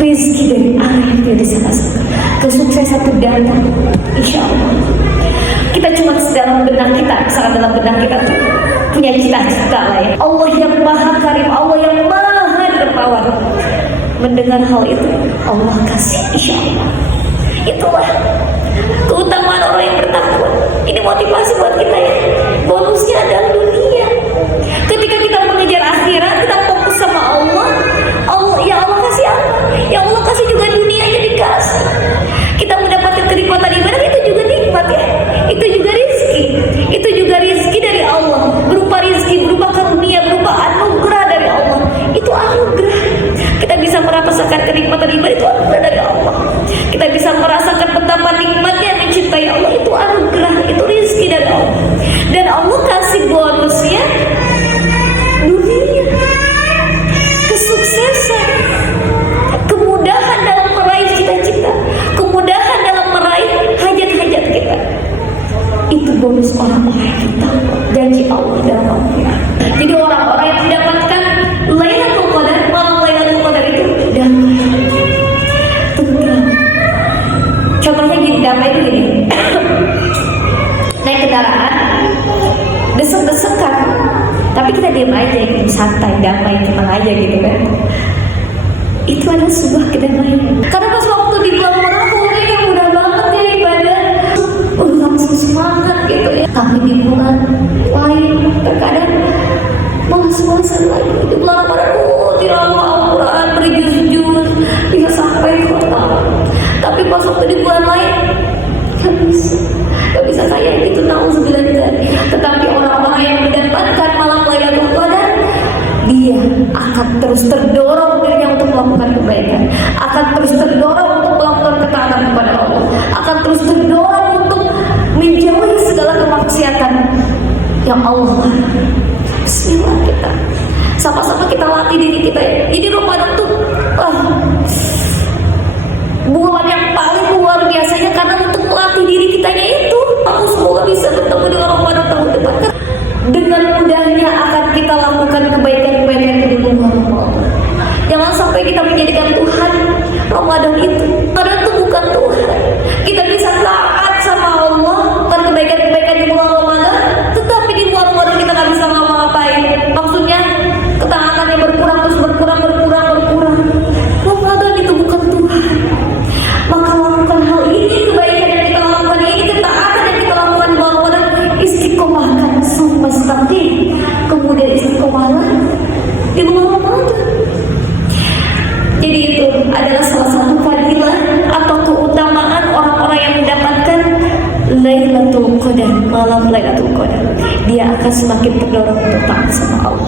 rezeki dari arah yang tidak disangka-sangka, kesuksesan itu datang, insya Allah. Kita cuma dalam benak kita, sangat dalam benak kita tuh punya cita-cita lah ya. Allah yang maha karim, Allah yang maha dermawan. Mendengar hal itu, Allah kasih, insya Allah. Itulah keutamaan orang yang bertakwa. Ini motivasi buat kita ya. Bonusnya adalah dunia. Ketika kita mengejar akhirat, kita fokus sama Allah. Ya Allah kasih apa? Ya Allah kasih juga dunianya dikasih. Kita mendapatkan kenikmatan ibadah, itu juga nikmat ya. Itu juga rezeki. Itu juga rezeki dari Allah. Berupa rezeki, berupa karunia, berupa anugerah dari Allah. Itu anugerah. Kita bisa merasakan kenikmatan ibadah, itu anugerah dari Allah. Kita bisa merasakan betapa nikmatnya mencintai Allah, itu anugerah, itu rezeki dari Allah. Dan Allah kasih bonusnya dunia, kesuksesan, kemudahan dalam meraih cita-cita, kemudahan dalam meraih hajat-hajat kita. Itu bonus orang-orang yang bertakwa, janji Allah dalam Al-Quran. Jadi orang-orang yang mendapatkan Lailatul Qadar, malam Lailatul Qadar itu damai, tenang. Contohnya gini, damai itu gini. Naik kendaraan, desek-desekan, tapi kita diam aja, santai, damai, tenang aja gitu kan. Itu adalah sebuah kedamaian. Karena pas waktu di bulan Ramadan, kayaknya mudah banget ya ibadah, langsung semangat gitu ya. Tapi di bulan lain terkadang malas-malasan lagi. Di bulan Ramadan, tilawah Al-Quran, berjuz-juz, bisa sampai khatam. Tapi pas waktu di bulan lain, gak bisa kayak gitu, na'udzubillah. Tetapi orang-orang yang mendapatkan malam Lailatul Qadar, dia akan terus terdorong dirinya untuk melakukan kebaikan, akan terus terdorong untuk melakukan ketaatan kepada Allah, akan terus terdorong untuk menjauhi segala kemaksiatan yang Allah larang. Bismillah, kita sama-sama kita latih diri kita ya. Jadi Ramadan tuh bulan yang paling luar biasanya, karena untuk melatih diri kitanya itu. Aku semoga bisa bertemu dengan Ramadan tahun depan. Dengan mudahnya akan kita lakukan kebaikan-kebaikan di bulan Ramadan. Jangan sampai kita menjadikan Tuhan Ramadan itu. Ramadan itu bukan Tuhan. Kita bisa taat sama Allah dan kebaikan-kebaikan di bulan Ramadan, tetapi di bulan Ramadan kita nggak bisa ngapa-ngapain. Maksudnya ketaatannya berkurang terus berkurang. Ramadan itu bukan Tuhan. Maka lakukan hal ini, kebaikan yang kita lakukan ini, ketaatan yang kita lakukan di bulan Ramadan, istiqomahkan sampai seperti kemudian istiqomahlah di bulan Ramadan. Jadi itu adalah salah satu fadilah atau keutamaan orang-orang yang mendapatkan Lailatul Qadar, malam Lailatul Qadar. Dia akan semakin terdorong untuk taat sama Allah.